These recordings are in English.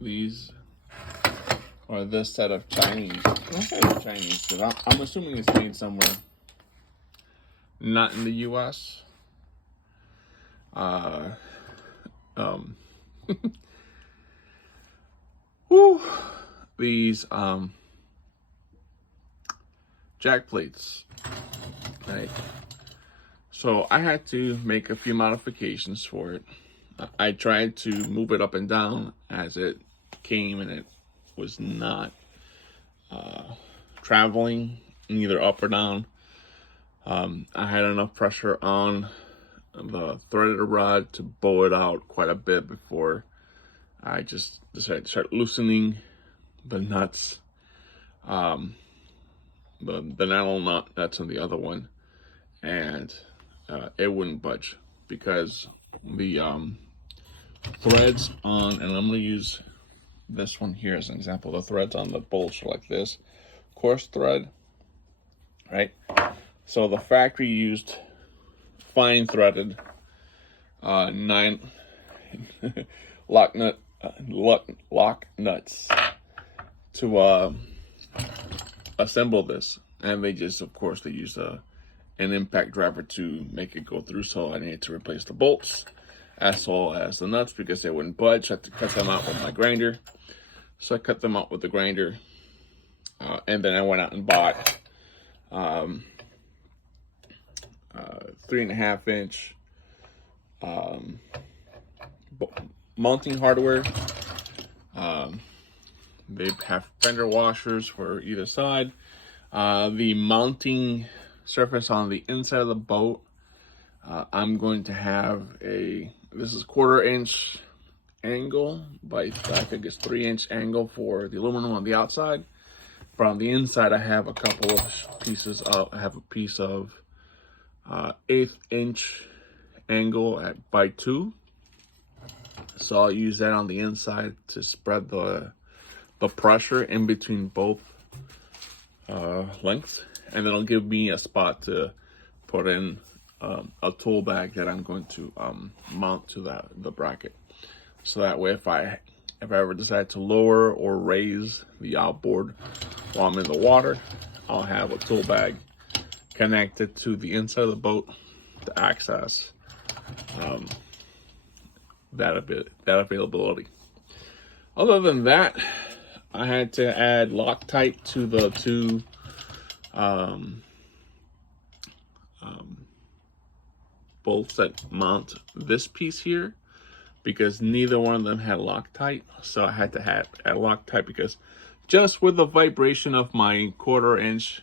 These or this set of Chinese. I say it's Chinese because I'm assuming it's made somewhere not in the U.S. Whew. These jack plates, right? So I had to make a few modifications for it. I tried to move it up and down as it came, and it was not traveling either up or down. I had enough pressure on the threaded rod to bow it out quite a bit before I just decided to start loosening the nuts, the nylon nuts on the other one, and it wouldn't budge because the threads on, and I'm going to use this one here as an example, the threads on the bolts are like this, coarse thread, right? So the factory used fine threaded 9 lock nuts to assemble this, and they just, of course, they used an impact driver to make it go through. So I needed to replace the bolts as well as the nuts because they wouldn't budge. I had to cut them out with my grinder. So I cut them out with the grinder, and then I went out and bought 3.5 inch mounting hardware. They have fender washers for either side. The mounting surface on the inside of the boat, I'm going to have this is 1/4 inch angle, but I think it's 3-inch angle for the aluminum on the outside. But on the inside, I have a couple of pieces of, I have a piece of 1/8 inch angle by 2. So I'll use that on the inside to spread the pressure in between both lengths, and then it'll give me a spot to put in a tool bag that I'm going to mount to the bracket. So that way, if I ever decide to lower or raise the outboard while I'm in the water, I'll have a tool bag connected to the inside of the boat to access that availability. Other than that, I had to add Loctite to the 2 bolts that mount this piece here, because neither one of them had Loctite. So I had to add Loctite because just with the vibration of my 1/4 inch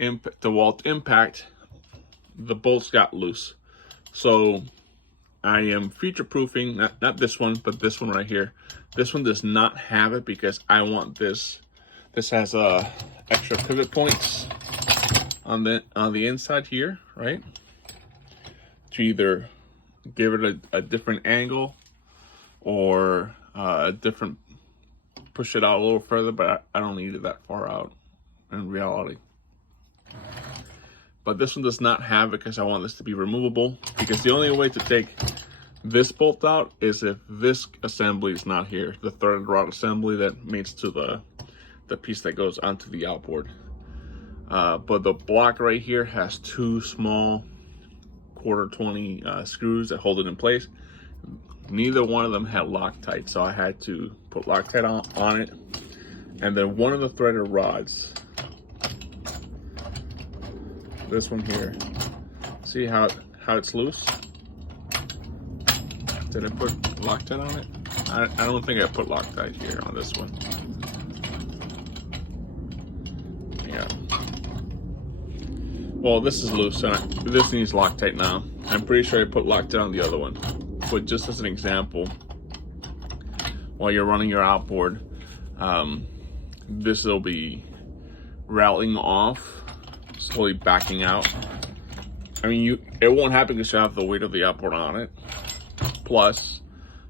DeWalt impact, the bolts got loose. So I am future-proofing, not this one, but this one right here. This one does not have it because I want this. This has extra pivot points on the inside here, right? To either give it a different angle or a different, push it out a little further, but I don't need it that far out in reality. But this one does not have it because I want this to be removable, because the only way to take this bolt out is if this assembly is not here, the threaded rod assembly that mates to the piece that goes onto the outboard. But the block right here has 2 small 1/4 20 screws that hold it in place. Neither one of them had Loctite, so I had to put Loctite on it. And then one of the threaded rods, this one here, see how it's loose? Did I put Loctite on it? I don't think I put Loctite here on this one. Yeah. Well, this is loose, and this needs Loctite now. I'm pretty sure I put Loctite on the other one. But just as an example, while you're running your outboard, this will be rattling off, slowly backing out. I mean, it won't happen because you have the weight of the outboard on it. Plus,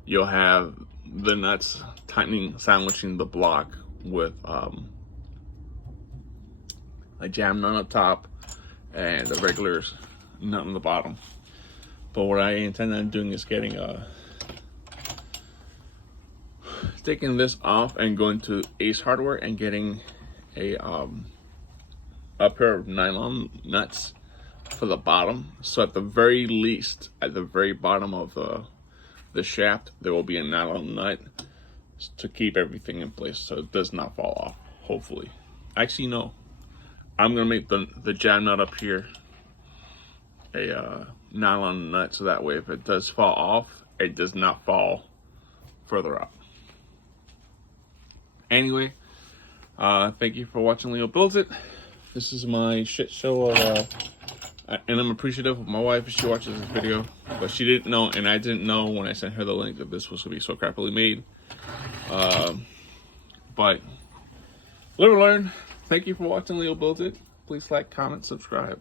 you'll have the nuts tightening, sandwiching the block with a jam nut on top and a regular nut on the bottom. But what I intend on doing is getting taking this off and going to Ace Hardware and getting a pair of nylon nuts for the bottom. So at the very least, at the very bottom of the shaft, there will be a nylon nut to keep everything in place so it does not fall off, hopefully. Actually, no. I'm gonna make the jam nut up here a nylon nut, so that way if it does fall off, it does not fall further up. Anyway, thank you for watching Leo Builds It. This is my shit show of, and I'm appreciative of my wife if she watches this video, but she didn't know, and I didn't know when I sent her the link that this was gonna be so crappily made. But live and learn. Thank you for watching Leo Builds It. Please like, comment, subscribe.